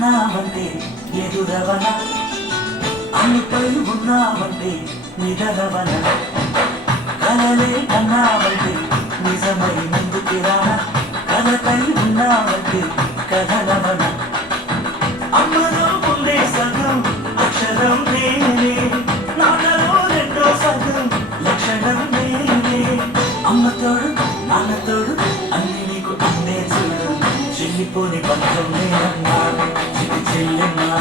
అన్నావంటే ఎదురవన అన్నిపై ఉన్నావంటే నిదరవన కలలే అన్నావంటే నిజమై ముందుకి రాన కలకై ఉన్నావంటే కథలవన అమ్మలో ఉండే సగం అక్షరం నేనే నాన్నలో రెండో సగం లక్షణం నేనే అమ్మతోడు నాన్నతోడు అన్ని నీకు అందే చూడు చెల్లిపోని బంధం నేనన్నా చిటి చెల్లెన్నా